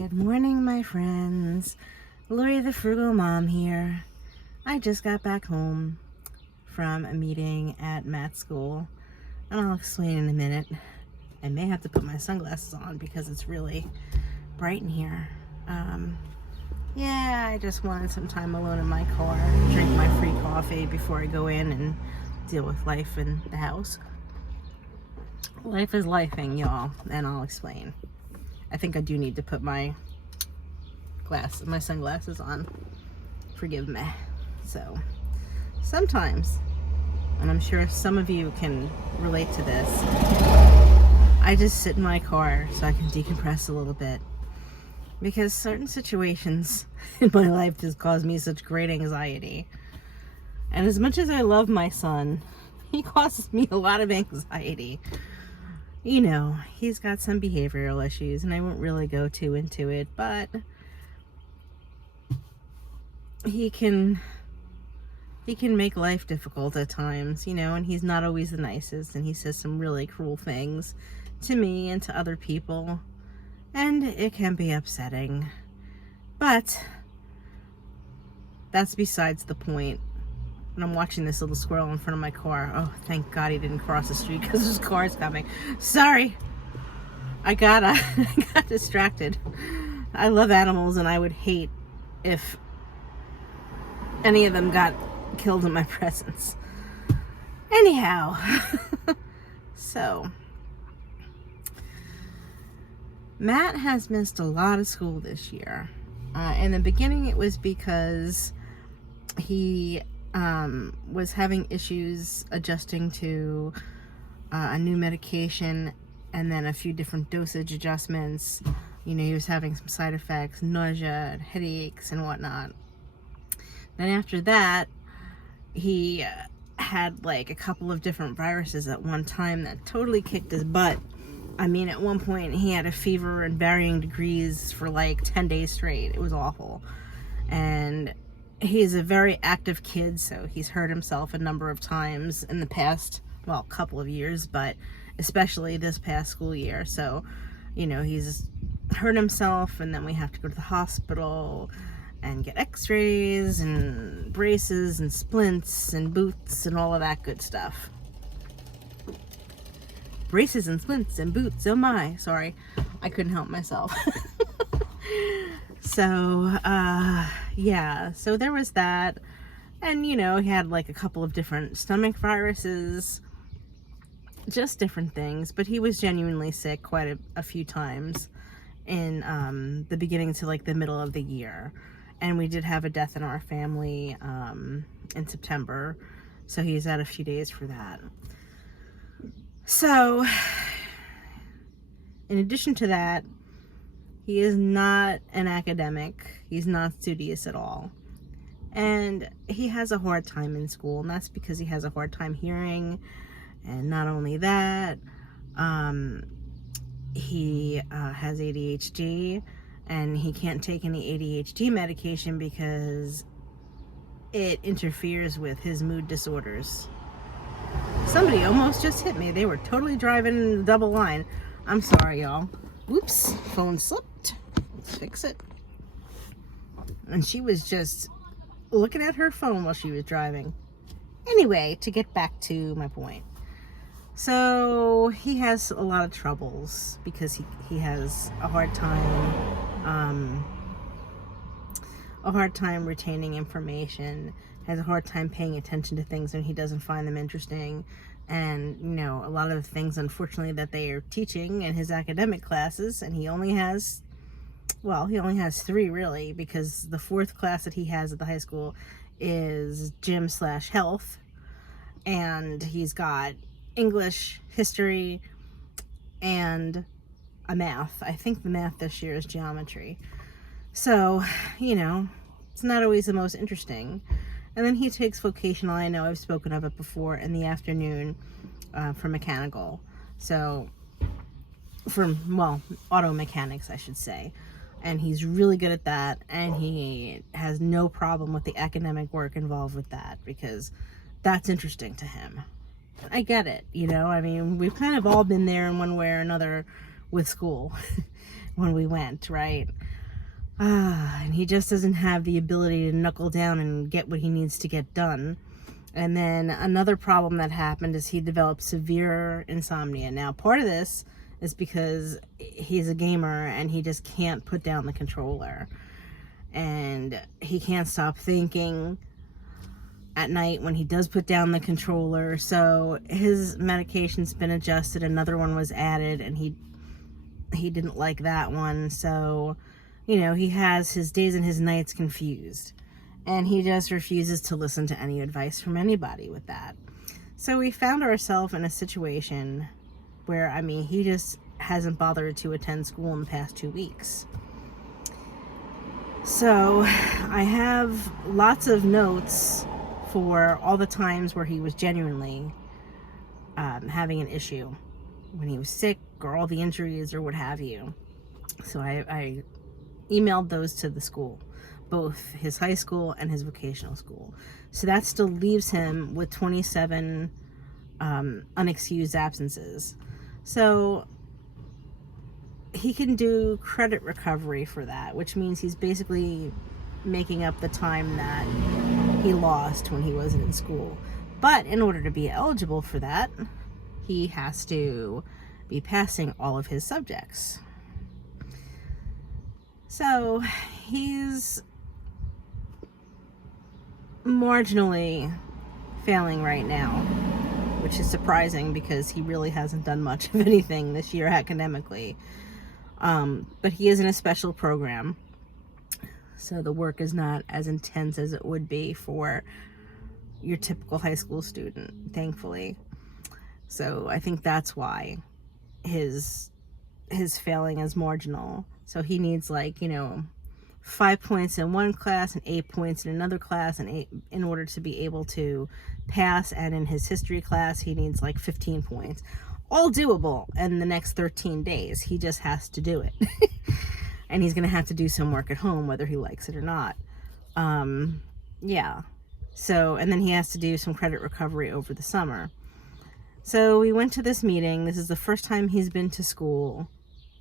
Good morning, my friends. Lori the Frugal Mom here. I just got back home from a meeting at Matt's school, and I'll explain in a minute. I may have to put my sunglasses on because it's really bright in here. Yeah, I just wanted some time alone in my car, drink my free coffee before I go in and deal with life in the house. Life is lifing, y'all, and I'll explain. I think I do need to put my sunglasses on. Forgive me. So, sometimes, and I'm sure some of you can relate to this, I just sit in my car so I can decompress a little bit. Because certain situations in my life just cause me such great anxiety. And as much as I love my son, he causes me a lot of anxiety. You know, he's got some behavioral issues, and I won't really go too into it, but he can make life difficult at times, you know, and he's not always the nicest, and he says some really cruel things to me and to other people, and it can be upsetting. But that's besides the point. And I'm watching this little squirrel in front of my car. Oh, thank God he didn't cross the street because his car's coming. Sorry. I got distracted. I love animals, and I would hate if any of them got killed in my presence. Anyhow. So, Matt has missed a lot of school this year. In the beginning, it was because he was having issues adjusting to a new medication and then a few different dosage adjustments. You know, he was having some side effects, nausea, and headaches, and whatnot. Then after that, he had like a couple of different viruses at one time that totally kicked his butt. I mean, at one point he had a fever in varying degrees for like 10 days straight. It was awful. And he's a very active kid, so he's hurt himself a number of times in the past, well, couple of years, but especially this past school year. So, you know, he's hurt himself, and then we have to go to the hospital and get x-rays and braces and splints and boots and all of that good stuff. Braces and splints and boots, oh my. Sorry, I couldn't help myself. So, yeah, so there was that, and, you know, he had like a couple of different stomach viruses, just different things, but he was genuinely sick quite a few times in, the beginning to like the middle of the year, and we did have a death in our family, in September, so he's had a few days for that. So, in addition to that, he is not an academic. He's not studious at all. And he has a hard time in school, and that's because he has a hard time hearing. And not only that, he has ADHD, and he can't take any ADHD medication because it interferes with his mood disorders. Somebody almost just hit me. They were totally driving in the double line. I'm sorry, y'all. Oops, phone slipped. Let's fix it. And she was just looking at her phone while she was driving. Anyway, to get back to my point. So, he has a lot of troubles because he has a hard time retaining information, has a hard time paying attention to things when he doesn't find them interesting. And, you know, a lot of the things, unfortunately, that they are teaching in his academic classes, and he only has 3 really, because the 4th class that he has at the high school is gym/health, and he's got English, history, and a math. I think the math this year is geometry. So, you know, it's not always the most interesting. And then he takes vocational, I know I've spoken of it before, in the afternoon for mechanical. So, auto mechanics, I should say. And he's really good at that, and he has no problem with the academic work involved with that, because that's interesting to him. I get it, you know, I mean, we've kind of all been there in one way or another with school when we went, right? And he just doesn't have the ability to knuckle down and get what he needs to get done. And then another problem that happened is he developed severe insomnia. Now, part of this is because he's a gamer and he just can't put down the controller. And he can't stop thinking at night when he does put down the controller. So his medication's been adjusted. Another one was added, and he didn't like that one. So, he has his days and his nights confused. And he just refuses to listen to any advice from anybody with that. So we found ourselves in a situation where, he just hasn't bothered to attend school in the past 2 weeks. So I have lots of notes for all the times where he was genuinely having an issue, when he was sick or all the injuries or what have you. So I emailed those to the school, both his high school and his vocational school. So that still leaves him with 27 unexcused absences. So he can do credit recovery for that, which means he's basically making up the time that he lost when he wasn't in school. But in order to be eligible for that, he has to be passing all of his subjects. So he's marginally failing right now, which is surprising because he really hasn't done much of anything this year academically. But he is in a special program, so the work is not as intense as it would be for your typical high school student, thankfully. So I think that's why his failing is marginal. So he needs 5 points in one class and 8 points in another class, and in order to be able to pass. And in his history class, he needs 15 points. All doable in the next 13 days. He just has to do it. And he's going to have to do some work at home, whether he likes it or not. Yeah. So, and then he has to do some credit recovery over the summer. So we went to this meeting. This is the first time he's been to school,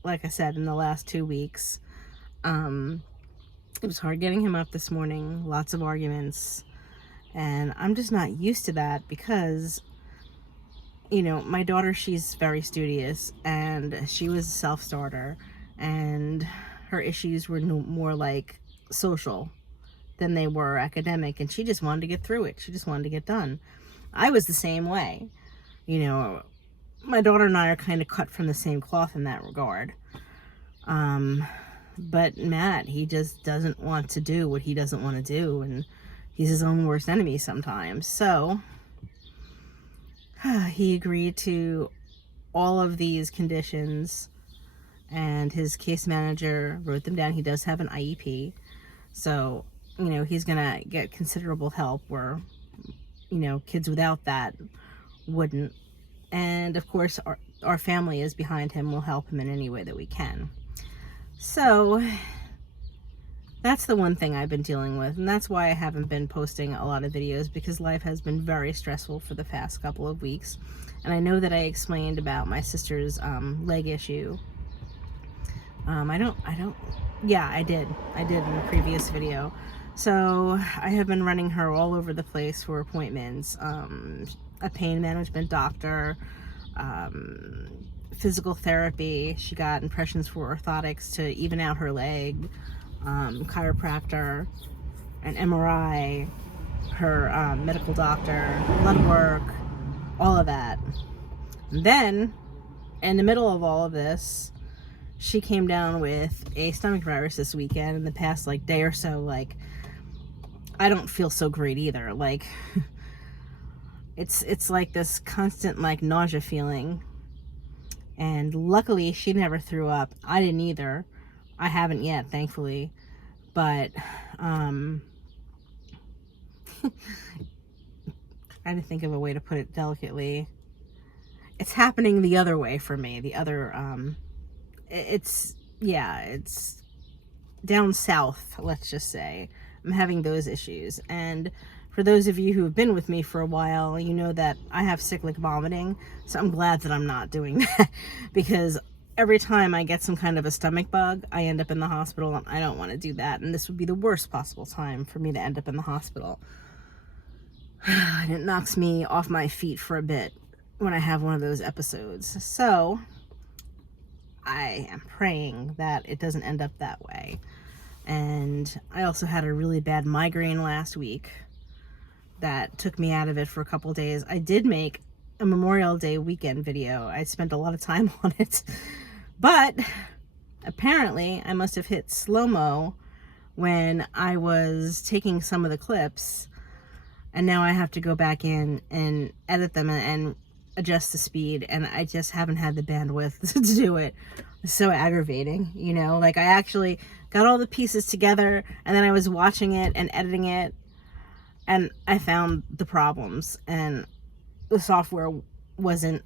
like I said, in the last 2 weeks. It was hard getting him up this morning, lots of arguments, and I'm just not used to that because, my daughter, she's very studious, and she was a self-starter, and her issues were more like social than they were academic, and she just wanted to get through it. She just wanted to get done. I was the same way. My daughter and I are kind of cut from the same cloth in that regard. But Matt, he just doesn't want to do what he doesn't want to do, and he's his own worst enemy sometimes. So he agreed to all of these conditions, and his case manager wrote them down. He does have an IEP, so he's gonna get considerable help where kids without that wouldn't. And of course our family is behind him. We'll help him in any way that we can. So that's the one thing I've been dealing with, and that's why I haven't been posting a lot of videos, because life has been very stressful for the past couple of weeks. And I know that I explained about my sister's leg issue. I did in a previous video. So I have been running her all over the place for appointments, a pain management doctor, physical therapy. She got impressions for orthotics to even out her leg, chiropractor, an MRI, her medical doctor, blood work, all of that. And then, in the middle of all of this, she came down with a stomach virus this weekend. In the past day or so, I don't feel so great either. It's like this constant nausea feeling. And luckily she never threw up. I didn't either. I haven't yet, thankfully. But trying to think of a way to put it delicately. It's happening the other way for me. The other it's down south, let's just say. I'm having those issues. And for those of you who have been with me for a while, you know that I have cyclic vomiting. So I'm glad that I'm not doing that, because every time I get some kind of a stomach bug, I end up in the hospital, and I don't want to do that. And this would be the worst possible time for me to end up in the hospital. And it knocks me off my feet for a bit when I have one of those episodes. So I am praying that it doesn't end up that way. And I also had a really bad migraine last week that took me out of it for a couple days. I did make a Memorial Day weekend video. I spent a lot of time on it. But apparently I must have hit slow-mo when I was taking some of the clips, and now I have to go back in and edit them and adjust the speed, and I just haven't had the bandwidth to do it. It's so aggravating, you know? Like, I actually got all the pieces together, and then I was watching it and editing it, and I found the problems, and the software wasn't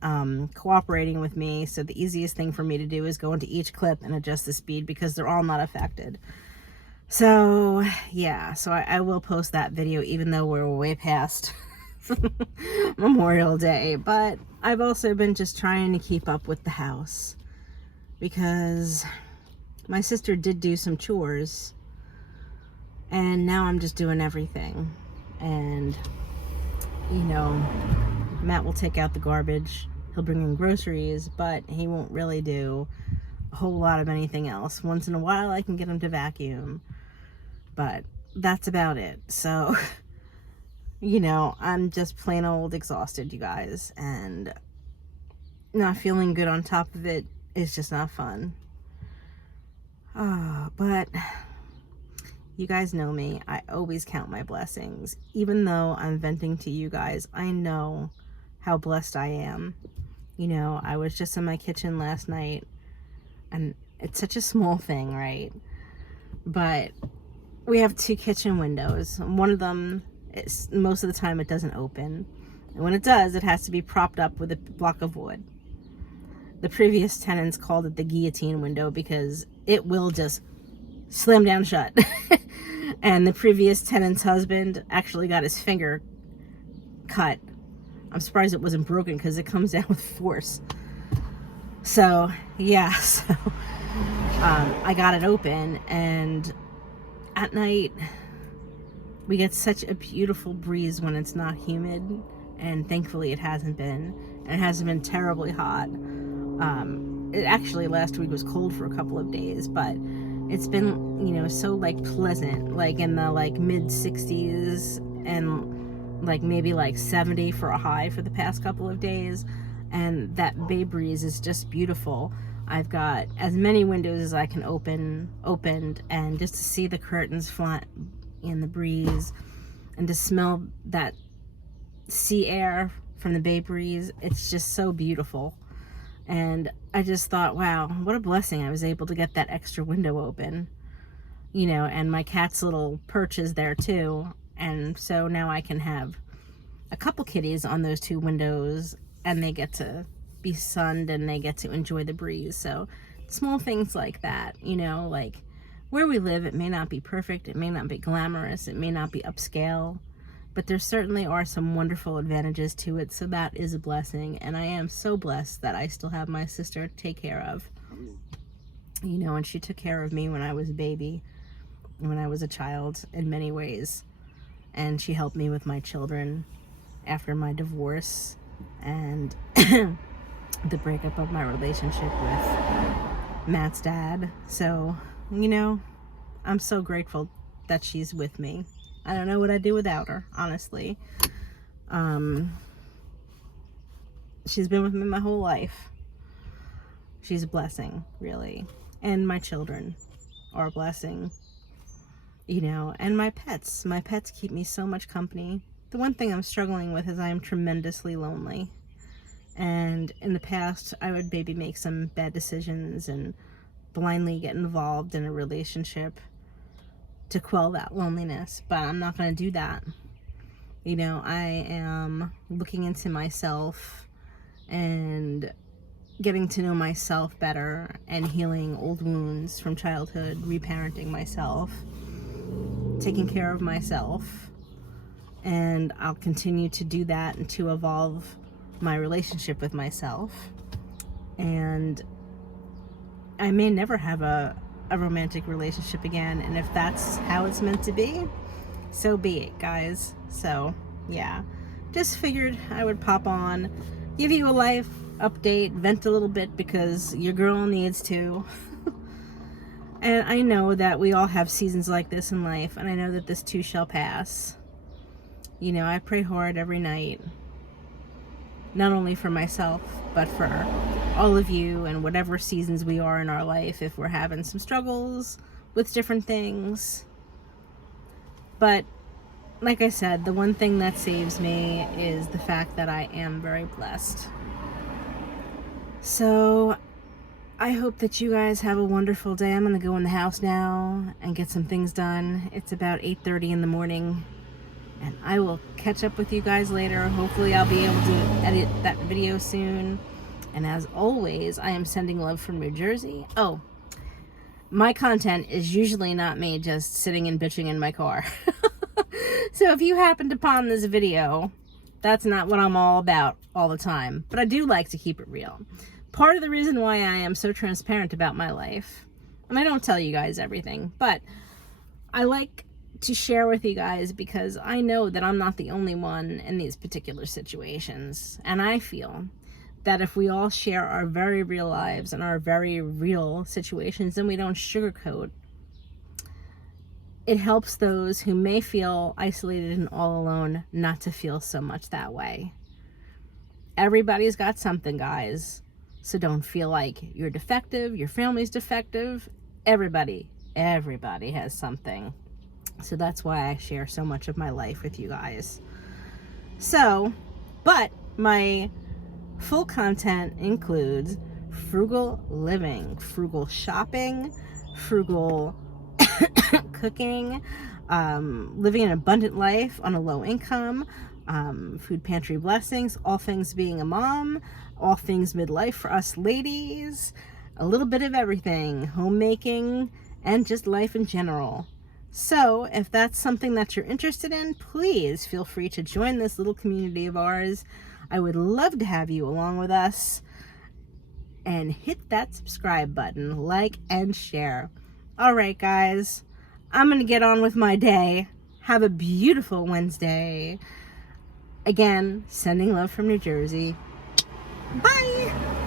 cooperating with me. So the easiest thing for me to do is go into each clip and adjust the speed, because they're all not affected. So yeah, so I will post that video, even though we're way past Memorial Day. But I've also been just trying to keep up with the house, because my sister did do some chores, and now I'm just doing everything. And you know, Matt will take out the garbage, he'll bring in groceries, but he won't really do a whole lot of anything else. Once in a while I can get him to vacuum, but that's about it. So, you know, I'm just plain old exhausted, you guys, and not feeling good on top of it is just not fun. But you guys know me. I always count my blessings. Even though I'm venting to you guys, I know how blessed I am. You know, I was just in my kitchen last night, and it's such a small thing, right? But we have 2 kitchen windows. One of them, most of the time it doesn't open. And when it does, it has to be propped up with a block of wood. The previous tenants called it the guillotine window because it will just slam down shut. And the previous tenant's husband actually got his finger cut. I'm surprised it wasn't broken, because it comes down with force. So yeah, so I got it open, and at night we get such a beautiful breeze when it's not humid, and thankfully it hasn't been, and it hasn't been terribly hot. It actually last week was cold for a couple of days, but it's been, you know, so like pleasant, like in the like mid 60s, and like maybe like 70 for a high for the past couple of days. And that bay breeze is just beautiful. I've got as many windows as I can opened, and just to see the curtains fly in the breeze, and to smell that sea air from the bay breeze, it's just so beautiful. And I just thought, wow, what a blessing I was able to get that extra window open, you know. And my cat's little perch is there too, and so now I can have a couple kitties on those 2 windows, and they get to be sunned and they get to enjoy the breeze. So small things like that, you know, like where we live, it may not be perfect, it may not be glamorous, it may not be upscale, but there certainly are some wonderful advantages to it. So that is a blessing, and I am so blessed that I still have my sister to take care of, you know. And she took care of me when I was a baby, when I was a child, in many ways, and she helped me with my children after my divorce and the breakup of my relationship with Matt's dad. So, you know, I'm so grateful that she's with me. I don't know what I'd do without her, honestly. She's been with me my whole life. She's a blessing, really. And my children are a blessing, you know. And my pets keep me so much company. The one thing I'm struggling with is I am tremendously lonely. And in the past, I would maybe make some bad decisions and blindly get involved in a relationship to quell that loneliness, but I'm not going to do that. You know, I am looking into myself and getting to know myself better, and healing old wounds from childhood, reparenting myself, taking care of myself, and I'll continue to do that and to evolve my relationship with myself. And I may never have a romantic relationship again, and if that's how it's meant to be, so be it, guys. So, yeah. Just figured I would pop on, give you a life update, vent a little bit because your girl needs to. And I know that we all have seasons like this in life, and I know that this too shall pass. You know, I pray hard every night, not only for myself, but for all of you and whatever seasons we are in our life, if we're having some struggles with different things. But like I said, the one thing that saves me is the fact that I am very blessed. So I hope that you guys have a wonderful day. I'm going to go in the house now and get some things done. It's about 8:30 in the morning, and I will catch up with you guys later. Hopefully I'll be able to edit that video soon. And as always, I am sending love from New Jersey. Oh, my content is usually not me just sitting and bitching in my car. So if you happened upon this video, that's not what I'm all about all the time. But I do like to keep it real. Part of the reason why I am so transparent about my life, and I don't tell you guys everything, but I like to share with you guys because I know that I'm not the only one in these particular situations. And I feel that if we all share our very real lives and our very real situations and we don't sugarcoat, it helps those who may feel isolated and all alone not to feel so much that way. Everybody's got something, guys. So don't feel like you're defective, your family's defective. Everybody has something. So that's why I share so much of my life with you guys. So, but my full content includes frugal living, frugal shopping, frugal cooking, living an abundant life on a low income, food pantry blessings, all things being a mom, all things midlife for us ladies, a little bit of everything, homemaking, and just life in general. So if that's something that you're interested in, please feel free to join this little community of ours. I would love to have you along with us. And hit that subscribe button, like and share. All right, guys, I'm going to get on with my day. Have a beautiful Wednesday. Again, sending love from New Jersey. Bye.